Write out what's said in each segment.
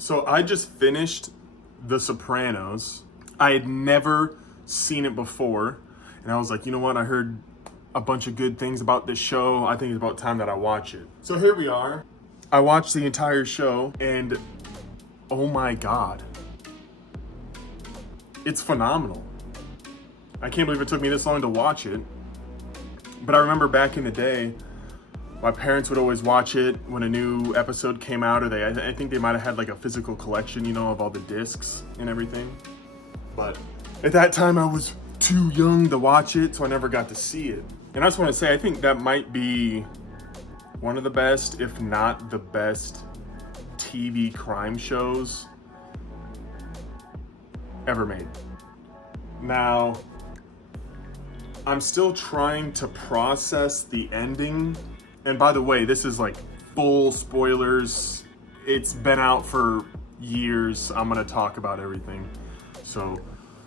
So I just finished The Sopranos. I had never seen it before. And I was like, you know what? I heard a bunch of good things about this show. I think it's about time that I watch it. So here we are. I watched the entire show and oh my God. It's phenomenal. I can't believe it took me this long to watch it. But I remember back in the day, my parents would always watch it when a new episode came out, or I think they might have had like a physical collection, you know, of all the discs and everything. But at that time I was too young to watch it, so I never got to see it. And I just want to say, I think that might be one of the best, if not the best, TV crime shows ever made. Now, I'm still trying to process the ending. And by the way, this is like full spoilers. It's been out for years. I'm gonna talk about everything. So,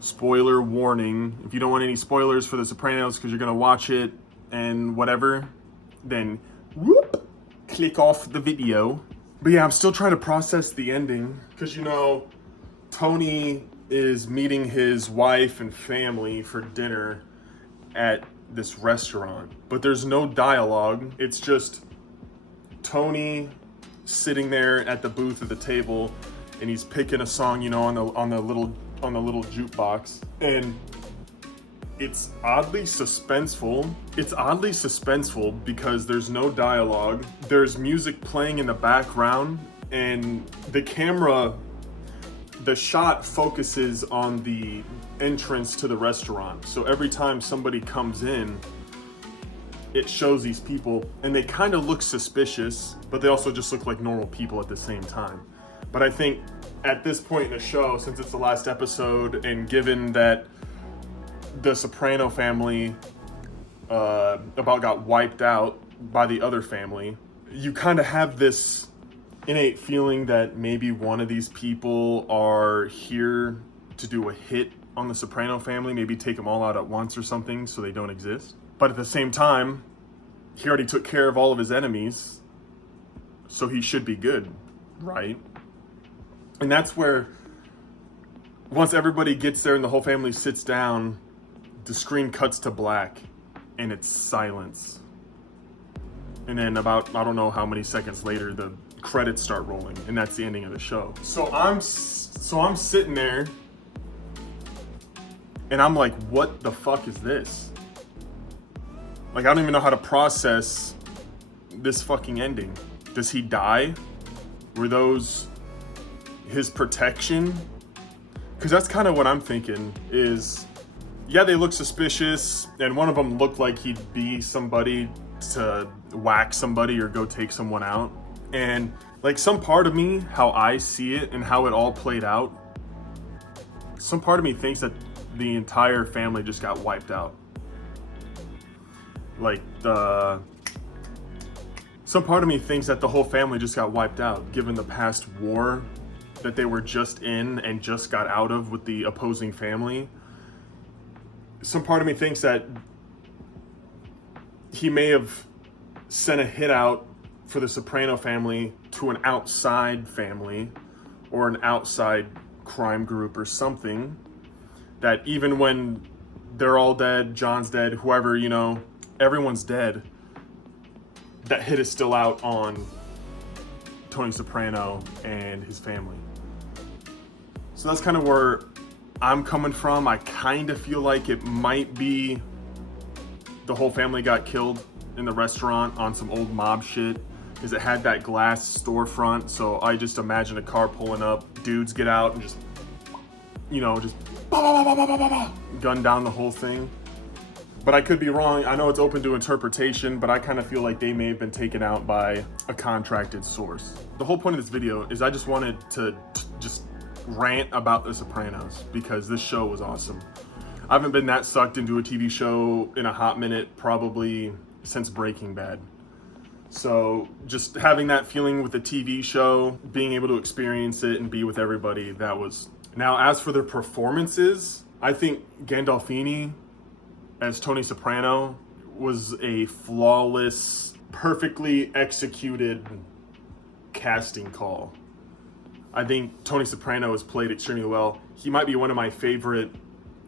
spoiler warning. If you don't want any spoilers for The Sopranos because you're gonna watch it and whatever, then whoop, click off the video. But yeah, I'm still trying to process the ending because, you know, Tony is meeting his wife and family for dinner at this restaurant, but there's no dialogue. It's just Tony sitting there at the booth at the table, and he's picking a song, you know, on the little jukebox, and it's oddly suspenseful. It's oddly suspenseful because there's no dialogue. There's music playing in the background, and the shot focuses on the entrance to the restaurant. So every time somebody comes in, it shows these people, and they kind of look suspicious, but they also just look like normal people at the same time. But I think at this point in the show, since it's the last episode, and given that the Soprano family about got wiped out by the other family, you kind of have this innate feeling that maybe one of these people are here to do a hit on the Soprano family, maybe take them all out at once or something so they don't exist. But at the same time, he already took care of all of his enemies, so he should be good, right? And that's where, once everybody gets there and the whole family sits down, the screen cuts to black and it's silence. And then about, I don't know how many seconds later, the credits start rolling, and that's the ending of the show. So I'm sitting there and I'm like, what the fuck is this? Like, I don't even know how to process this fucking ending. Does he die? Were those his protection? Because that's kind of what I'm thinking is, yeah, they look suspicious, and one of them looked like he'd be somebody to whack somebody or go take someone out. And like, some part of me, how I see it and how it all played out, some part of me thinks that the entire family just got wiped out. Like, some part of me thinks that the whole family just got wiped out, given the past war that they were just in and just got out of with the opposing family. Some part of me thinks that he may have sent a hit out for the Soprano family to an outside family or an outside crime group or something, that even when they're all dead, John's dead, whoever, you know, everyone's dead, that hit is still out on Tony Soprano and his family. So that's kind of where I'm coming from. I kind of feel like it might be the whole family got killed in the restaurant on some old mob shit, because it had that glass storefront. So I just imagine a car pulling up, dudes get out and just, you know, just gun down the whole thing. But I could be wrong. I know it's open to interpretation, but I kind of feel like they may have been taken out by a contracted source. The whole point of this video is I just wanted to just rant about The Sopranos because this show was awesome. I haven't been that sucked into a TV show in a hot minute, probably since Breaking Bad. So just having that feeling with the TV show, being able to experience it and be with everybody, that was... Now, as for their performances, I think Gandolfini as Tony Soprano was a flawless, perfectly executed casting call. I think Tony Soprano has played extremely well. He might be one of my favorite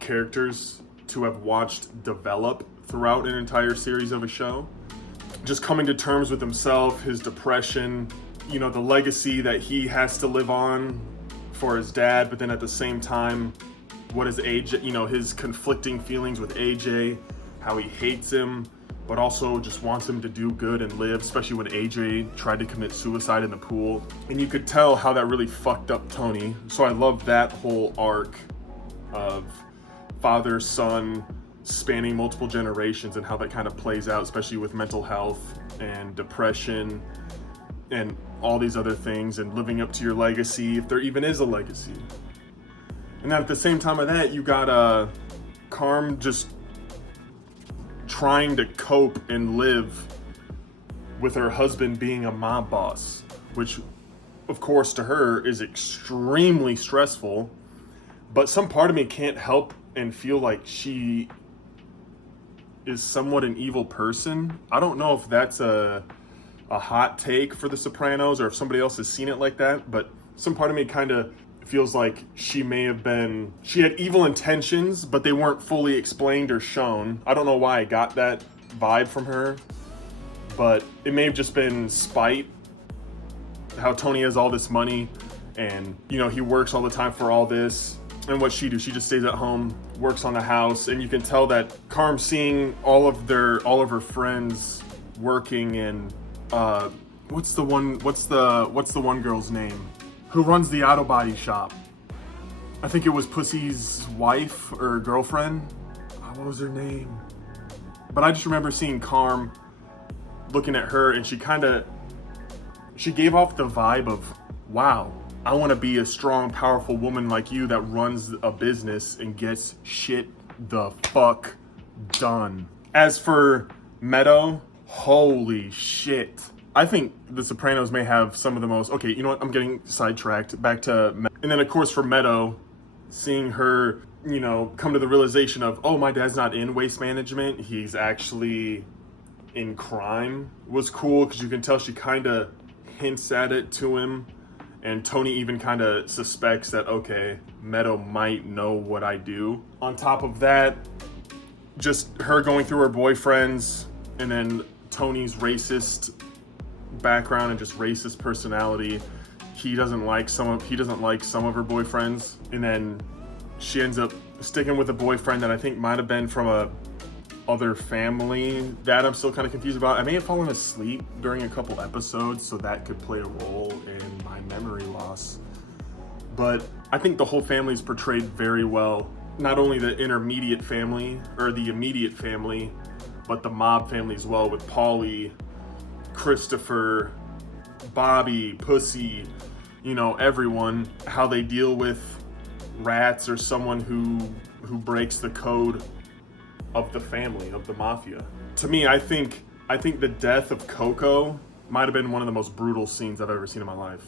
characters to have watched develop throughout an entire series of a show. Just coming to terms with himself, his depression, you know, the legacy that he has to live on for his dad, but then at the same time, what is AJ, you know, his conflicting feelings with AJ, how he hates him, but also just wants him to do good and live, especially when AJ tried to commit suicide in the pool. And you could tell how that really fucked up Tony. So I love that whole arc of father, son, spanning multiple generations and how that kind of plays out, especially with mental health and depression and all these other things and living up to your legacy, if there even is a legacy. And then at the same time of that, you got Carm just trying to cope and live with her husband being a mob boss, which of course to her is extremely stressful. But some part of me can't help and feel like she is somewhat an evil person. I don't know if that's a hot take for The Sopranos or if somebody else has seen it like that, but some part of me kind of feels like she had evil intentions, but they weren't fully explained or shown. I don't know why I got that vibe from her, but it may have just been spite. How Tony has all this money and, you know, he works all the time for all this. And what she do? She just stays at home, works on the house, and you can tell that Carm seeing all of her friends working and what's the one girl's name who runs the auto body shop? I think it was Pussy's wife or girlfriend. What was her name? But I just remember seeing Carm looking at her, and she gave off the vibe of, wow, I want to be a strong, powerful woman like you that runs a business and gets shit the fuck done. As for Meadow, holy shit. I think The Sopranos may have some of the most... Okay, you know what? I'm getting sidetracked. Back to... And then, of course, for Meadow, seeing her, you know, come to the realization of, oh, my dad's not in waste management. He's actually in crime was cool, because you can tell she kind of hints at it to him. And Tony even kind of suspects that, okay, Meadow might know what I do. On top of that, just her going through her boyfriends, and then Tony's racist background and just racist personality. He doesn't like some of her boyfriends, and then she ends up sticking with a boyfriend that I think might have been from a other family that I'm still kind of confused about. I may have fallen asleep during a couple episodes, so that could play a role in my memory loss. But I think the whole family is portrayed very well. Not only the intermediate family or the immediate family, but the mob family as well, with Paulie, Christopher, Bobby, Pussy, you know, everyone, how they deal with rats or someone who breaks the code of the family, of the mafia. To me, I think the death of Coco might have been one of the most brutal scenes I've ever seen in my life.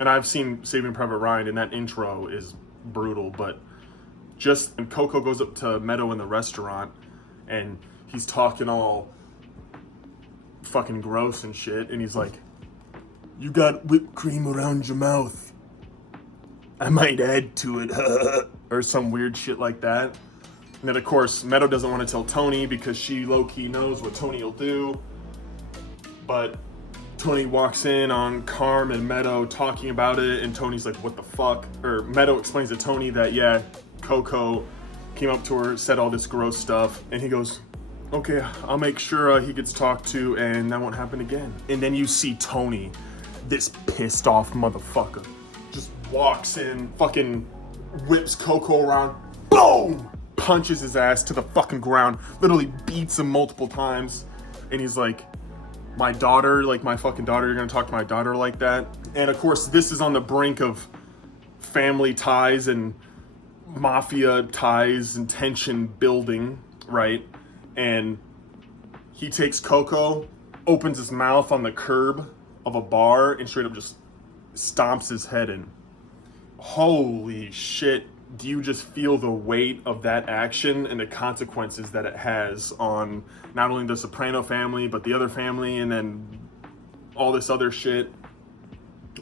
And I've seen Saving Private Ryan, and that intro is brutal, but just when Coco goes up to Meadow in the restaurant and he's talking all fucking gross and shit, and he's like, "You got whipped cream around your mouth. I might add to it," or some weird shit like that. And then, of course, Meadow doesn't want to tell Tony because she low-key knows what Tony will do. But Tony walks in on Carm and Meadow talking about it, and Tony's like, what the fuck? Or Meadow explains to Tony that, yeah, Coco came up to her, said all this gross stuff, and he goes, okay, I'll make sure he gets talked to and that won't happen again. And then you see Tony, this pissed off motherfucker, just walks in, fucking whips Coco around, boom! Punches his ass to the fucking ground, literally beats him multiple times, and he's like, my daughter, like my fucking daughter, you're gonna talk to my daughter like that? And of course, this is on the brink of family ties and mafia ties and tension building, right? And he takes Coco, opens his mouth on the curb of a bar, and straight up just stomps his head in. Holy shit. Do you just feel the weight of that action and the consequences that it has on not only the Soprano family, but the other family, and then all this other shit?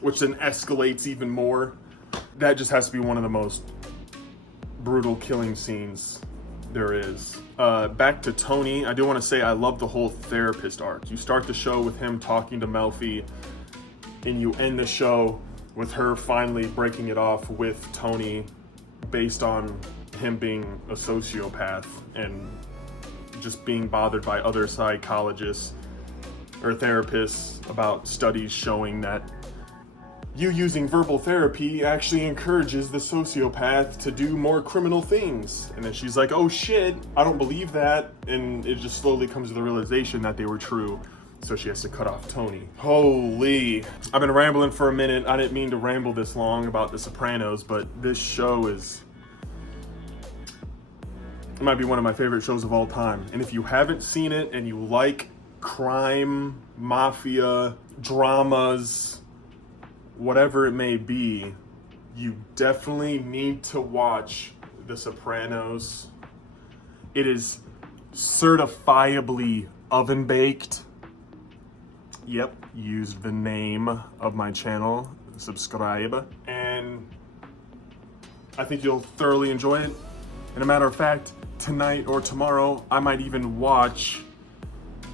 which then escalates even more. That just has to be one of the most brutal killing scenes there is. Back to Tony, I do want to say I love the whole therapist arc. You start the show with him talking to Melfi, and you end the show with her finally breaking it off with Tony based on him being a sociopath and just being bothered by other psychologists or therapists about studies showing that you using verbal therapy actually encourages the sociopath to do more criminal things. And then she's like, oh shit, I don't believe that. And it just slowly comes to the realization that they were true. So she has to cut off Tony. Holy. I've been rambling for a minute. I didn't mean to ramble this long about The Sopranos, but this show is, it might be one of my favorite shows of all time. And if you haven't seen it and you like crime, mafia, dramas, whatever it may be, you definitely need to watch The Sopranos. It is certifiably oven baked. Yep, use the name of my channel, subscribe, and I think you'll thoroughly enjoy it. And a matter of fact, tonight or tomorrow, I might even watch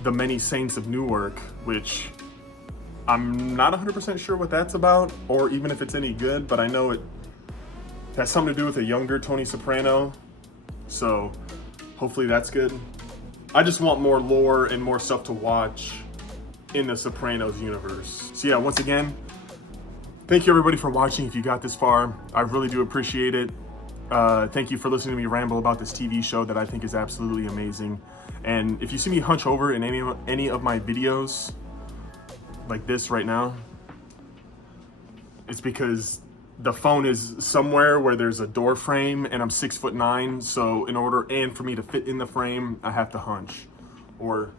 The Many Saints of Newark, which I'm not 100% sure what that's about, or even if it's any good, but I know it has something to do with a younger Tony Soprano, so hopefully that's good. I just want more lore and more stuff to watch in the Sopranos universe. So yeah, once again, thank you everybody for watching. If you got this far, I really do appreciate it. Thank you for listening to me ramble about this TV show that I think is absolutely amazing. And if you see me hunch over in any of my videos, like this right now, it's because the phone is somewhere where there's a door frame and I'm 6'9", so in order and for me to fit in the frame, I have to hunch or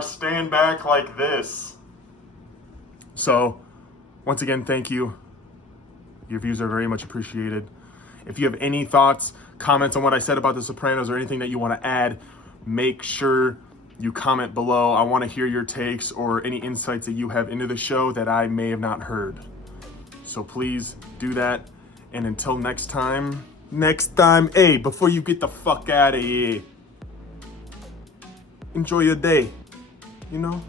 stand back like this. So once again, thank you. Your views are very much appreciated. If you have any thoughts, comments on what I said about The Sopranos or anything that you want to add, make sure you comment below. I want to hear your takes or any insights that you have into the show that I may have not heard. So please do that. And until next time, hey, before you get the fuck out of here, enjoy your day, you know?